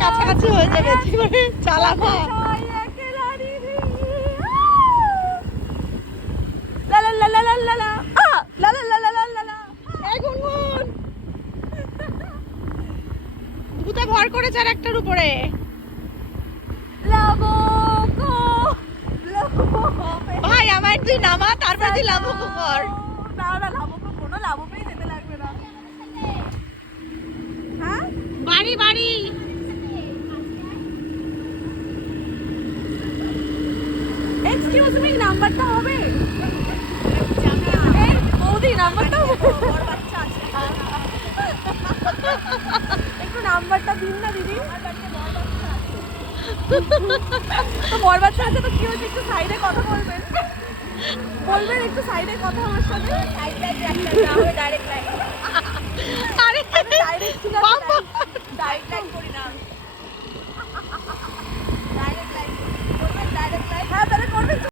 কাছাকাছি হয়ে যাবে, এবারে চালাবো। ভূতে ভর করেছে আর একটার উপরে। ভাই আমার তুই নামা, তারপরে তুই লাভো কর। বাড়ি বাড়ি এক্সকিউজ মি, নাম্বারটা হবে? বৌদি নাম্বারটা একটু নাম্বারটা দিন না দিদি। তো বর বাচ্চা আছে তো কি হয়েছে, একটু সাইডে কথা বলবেন, বলবেন একটু সাইডে কথা আমার সাথে। আরে ডাইরেক্ট বাবা